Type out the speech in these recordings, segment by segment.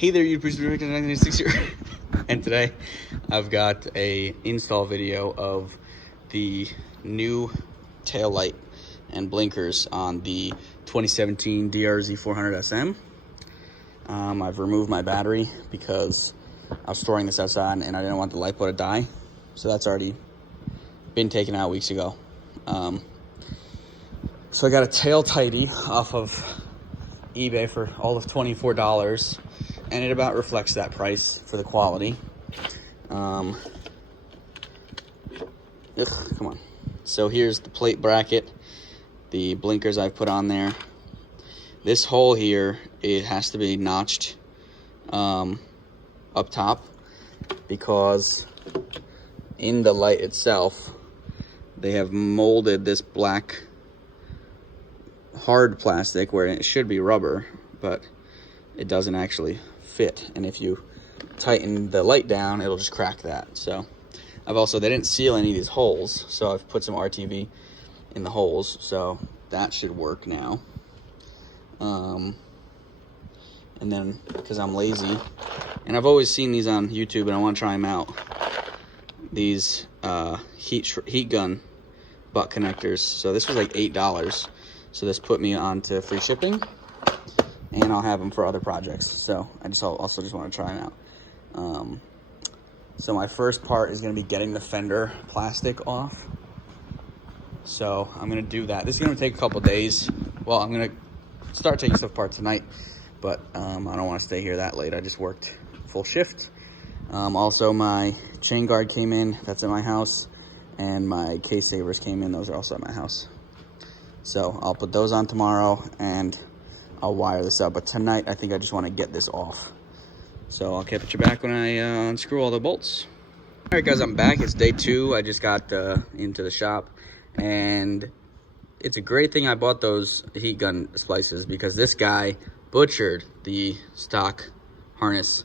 Hey there, YouTube producer 1996 here. And today I've got a install video of the new tail light and blinkers on the 2017 DRZ400 SM. I've removed my battery because I was storing this outside and I didn't want the light bulb to die. So that's already been taken out weeks ago. So I got a tail tidy off of eBay for all of $24. And it about reflects that price for the quality. Come on. So here's the plate bracket, the blinkers I've put on there. This hole here, it has to be notched up top because in the light itself, they have molded this black hard plastic where it should be rubber, but it doesn't actually fit, and if you tighten the light down, it'll just crack that. So they didn't seal any of these holes, so I've put some RTV in the holes, so that should work now. And then because I'm lazy, and I've always seen these on YouTube and I want to try them out, these heat gun butt connectors. So this was like $8, so this put me onto free shipping. And I'll have them for other projects. So I also just want to try them out. So my first part is going to be getting the Fender plastic off. So I'm going to do that. This is going to take a couple days. Well, I'm going to start taking stuff apart tonight, but I don't want to stay here that late. I just worked full shift. Also, my chain guard came in. That's at my house. And my case savers came in. Those are also at my house. So I'll put those on tomorrow and I'll wire this up, but tonight I think I just want to get this off. So I'll catch you back when I unscrew all the bolts. All right, guys, I'm back. It's day 2. I just got into the shop, and it's a great thing I bought those heat gun splices because this guy butchered the stock harness.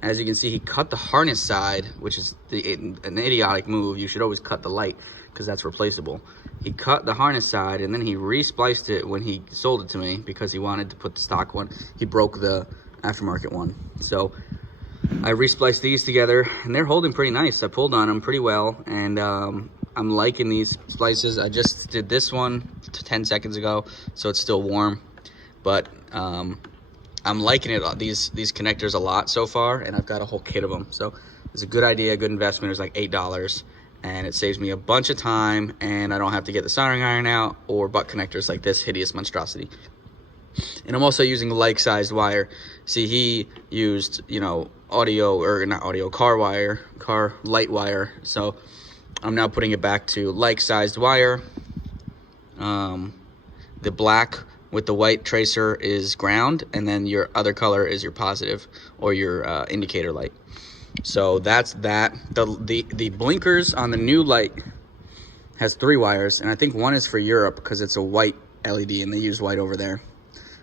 As you can see, he cut the harness side, which is an idiotic move. You should always cut the light because that's replaceable. He cut the harness side and then he re-spliced it when he sold it to me because he wanted to put the stock one. He broke the aftermarket one. So I re-spliced these together and they're holding pretty nice. I pulled on them pretty well, and I'm liking these splices. I just did this one 10 seconds ago, so it's still warm. But I'm liking it, these connectors a lot so far, and I've got a whole kit of them. So it's a good idea, a good investment. It was like $8. And it saves me a bunch of time, and I don't have to get the soldering iron out or butt connectors like this hideous monstrosity. And I'm also using like-sized wire. See, he used, car wire, car light wire. So I'm now putting it back to like-sized wire. The black with the white tracer is ground, and then your other color is your positive or your indicator light. So that's that. The blinkers on the new light has 3 wires, and I think one is for Europe because it's a white LED and they use white over there,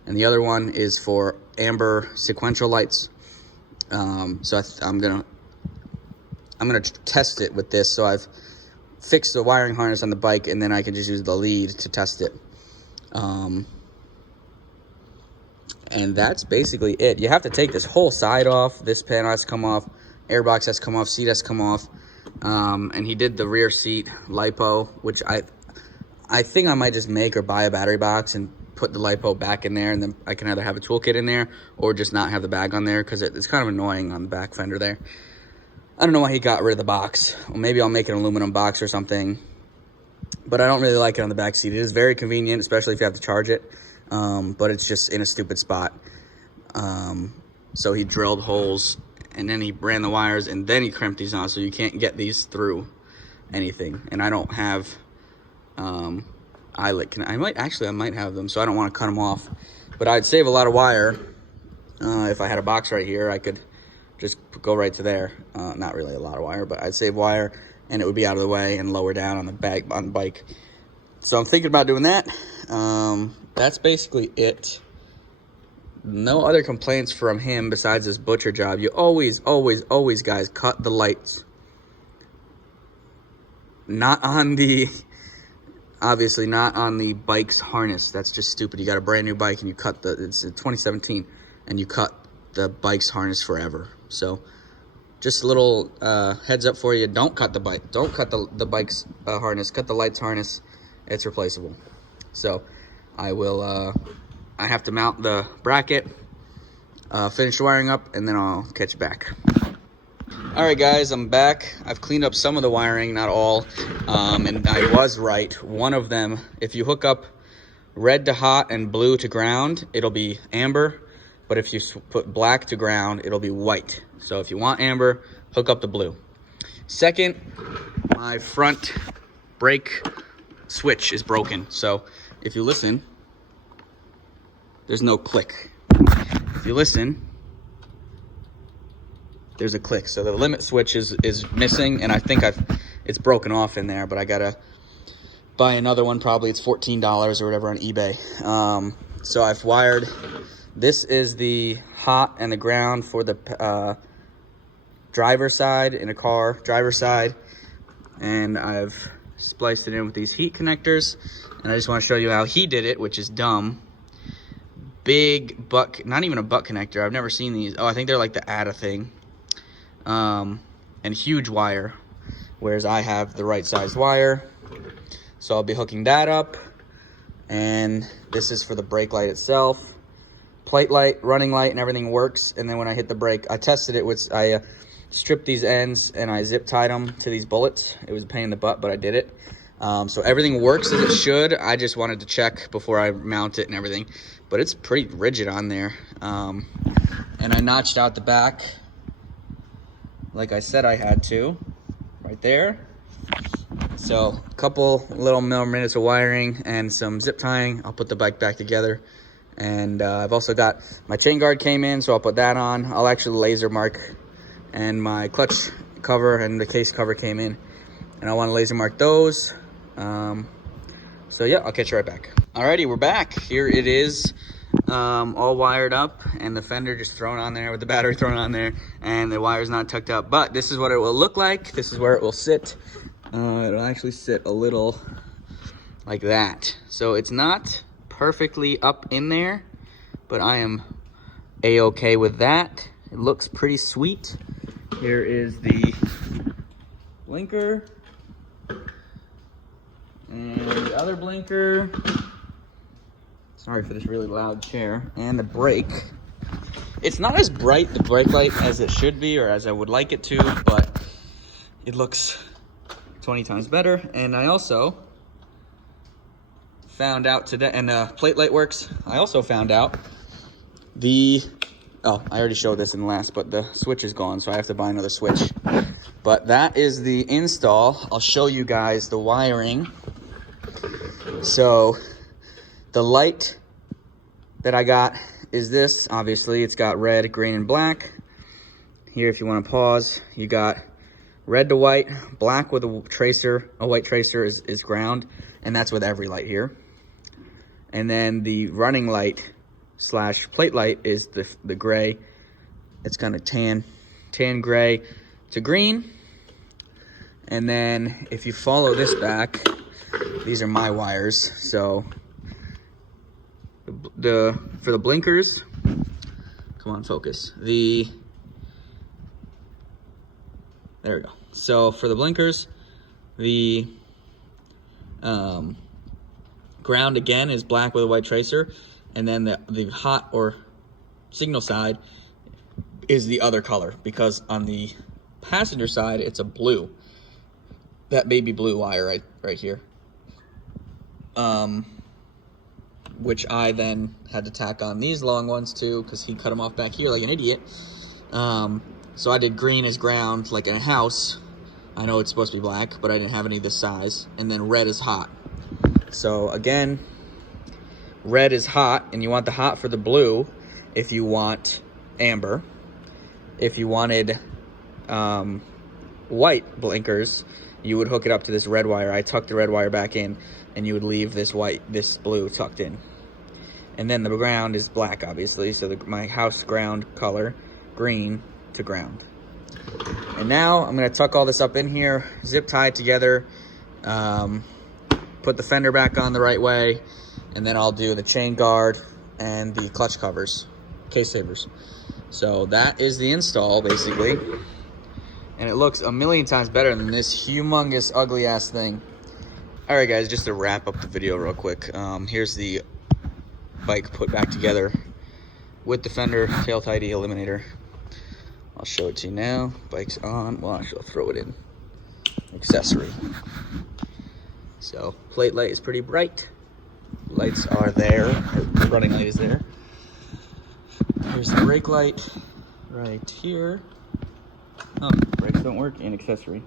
and the other one is for amber sequential lights. So I'm gonna test it with this. So I've fixed the wiring harness on the bike, and then I can just use the lead to test it. And that's basically it. You have to take this whole side off. This panel has to come off. Airbox has come off, seat has come off, and he did the rear seat lipo, which I think I might just make or buy a battery box and put the lipo back in there, and then I can either have a toolkit in there or just not have the bag on there because it's kind of annoying on the back fender there. I don't know why he got rid of the box. Well, maybe I'll make an aluminum box or something, but I don't really like it on the back seat. It is very convenient, especially if you have to charge it, but it's just in a stupid spot. So he drilled holes, and then he ran the wires, and then he crimped these on, so you can't get these through anything. And I don't have eyelet. I might have them, so I don't want to cut them off. But I'd save a lot of wire. If I had a box right here, I could just go right to there. Not really a lot of wire, but I'd save wire, and it would be out of the way and lower down on the bike. So I'm thinking about doing that. That's basically it. No other complaints from him besides this butcher job. You always, guys, cut the lights. Not on the Obviously not on the bike's harness. That's just stupid. You got a brand new bike and you cut it's a 2017 and you cut the bike's harness forever. So just a little heads up for you. Don't cut the bike. Don't cut the bike's harness. Cut the light's harness. It's replaceable. So I will, I have to mount the bracket, finish wiring up, and then I'll catch you back. All right, guys, I'm back. I've cleaned up some of the wiring, not all, and I was right. One of them, if you hook up red to hot and blue to ground, it'll be amber, but if you put black to ground, it'll be white. So if you want amber, hook up the blue. Second, my front brake switch is broken. So if you listen, there's no click. If you listen, there's a click. So the limit switch is missing, and I think it's broken off in there, but I gotta buy another one. Probably it's $14 or whatever on eBay. So I've wired, this is the hot and the ground for the driver side in a car, driver side, and I've spliced it in with these heat connectors, and I just want to show you how he did it, which is dumb. Big butt, not even a butt connector. I've never seen these. Oh, I think they're like the ATA thing. And huge wire, whereas I have the right size wire. So I'll be hooking that up, and this is for the brake light itself. Plate light, running light, and everything works. And then when I hit the brake, I tested it with, I stripped these ends and I zip tied them to these bullets. It was a pain in the butt, but I did it. So everything works as it should. I just wanted to check before I mount it and everything, but it's pretty rigid on there. And I notched out the back like I said I had to, right there. So a couple little minutes of wiring and some zip tying. I'll put the bike back together. And I've also got my chain guard came in, so I'll put that on. I'll actually laser mark, and my clutch cover and the case cover came in, and I want to laser mark those. So yeah, I'll catch you right back. Alrighty, we're back. Here it is, all wired up, and the fender just thrown on there with the battery thrown on there, and the wire's not tucked up. But this is what it will look like. This is where it will sit. It'll actually sit a little like that. So it's not perfectly up in there, but I am a-okay with that. It looks pretty sweet. Here is the blinker and the other blinker. Sorry for this really loud chair. And the brake. It's not as bright, the brake light, as it should be, or as I would like it to, but it looks 20 times better. And I also found out today, and the plate light works. I also found out oh, I already showed this in the last, but the switch is gone, so I have to buy another switch. But that is the install. I'll show you guys the wiring. So the light that I got is this. Obviously, it's got red, green, and black. Here, if you want to pause, you got red to white, black with a tracer. A white tracer is ground, and that's with every light here. And then the running light slash plate light is the gray. It's kind of tan gray to green. And then if you follow this back, these are my wires. So for the blinkers, come on, focus. There we go. So for the blinkers, the ground again is black with a white tracer, and then the hot or signal side is the other color, because on the passenger side it's a blue, that baby blue wire right here, which I then had to tack on these long ones too, because he cut them off back here like an idiot. So I did green as ground, like in a house. I know it's supposed to be black, but I didn't have any this size. And then red is hot. So again, red is hot, and you want the hot for the blue if you want amber. If you wanted white blinkers, you would hook it up to this red wire. I tucked the red wire back in, and you would leave this blue tucked in. And then the ground is black, obviously, so my house ground color, green to ground. And now I'm gonna tuck all this up in here, zip tie it together, put the fender back on the right way, and then I'll do the chain guard and the clutch covers, case savers. So that is the install, basically. And it looks a million times better than this humongous, ugly-ass thing. All right, guys, just to wrap up the video real quick. Here's the bike put back together with the Fender tail tidy Eliminator. I'll show it to you now. Bike's on. Well, actually, I'll throw it in. Accessory. So, plate light is pretty bright. Lights are there. The running light is there. Here's the brake light right here. Oh, brakes don't work in accessory.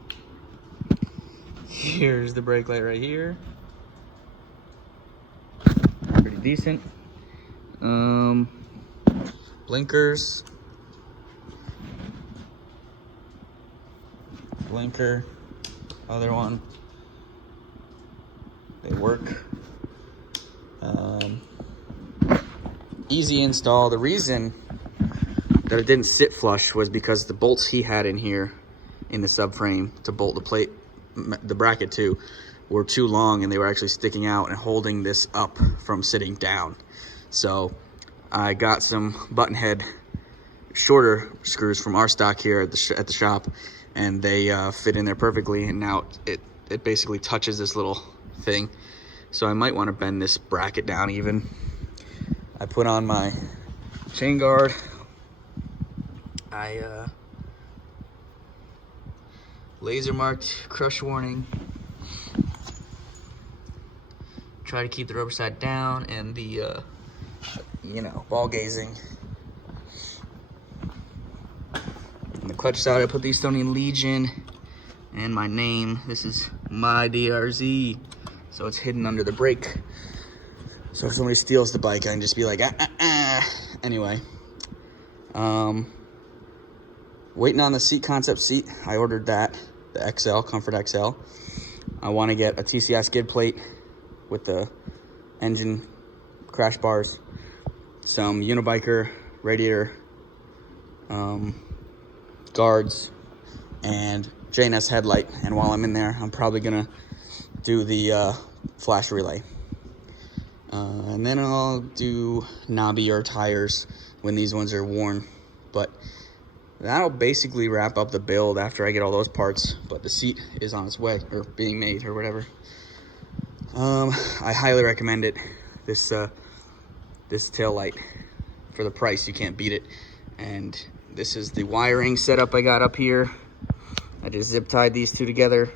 Here's the brake light right here. Pretty decent. Blinkers. Blinker. Other one. They work. Easy install. The reason that it didn't sit flush was because the bolts he had in here in the subframe to bolt the plate, the bracket to, were too long, and they were actually sticking out and holding this up from sitting down. So I got some button head shorter screws from our stock here at the shop, and they fit in there perfectly, and now it basically touches this little thing. So I might want to bend this bracket down even. I put on my chain guard. I laser marked crush warning. Try to keep the rubber side down, and the ball gazing. On the clutch side, I put the Estonian Legion and my name. This is my DRZ, so it's hidden under the brake. So if somebody steals the bike, I can just be like, Anyway, waiting on the seat, concept seat. I ordered that, the XL, Comfort XL. I want to get a TCI skid plate with the engine crash bars, some Unibiker radiator guards, and J&S headlight. And while I'm in there, I'm probably gonna do the flash relay. And then I'll do knobbier tires when these ones are worn. But that'll basically wrap up the build after I get all those parts. But the seat is on its way, or being made, or whatever. I highly recommend it. This tail light, for the price, you can't beat it. And this is the wiring setup I got up here. I just zip tied these two together.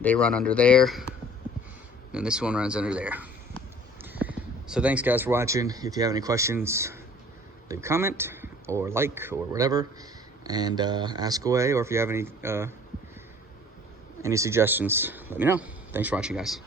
They run under there, and this one runs under there. So thanks, guys, for watching. If you have any questions, leave a comment or like or whatever, and ask away. Or if you have any suggestions, let me know. Thanks for watching, guys.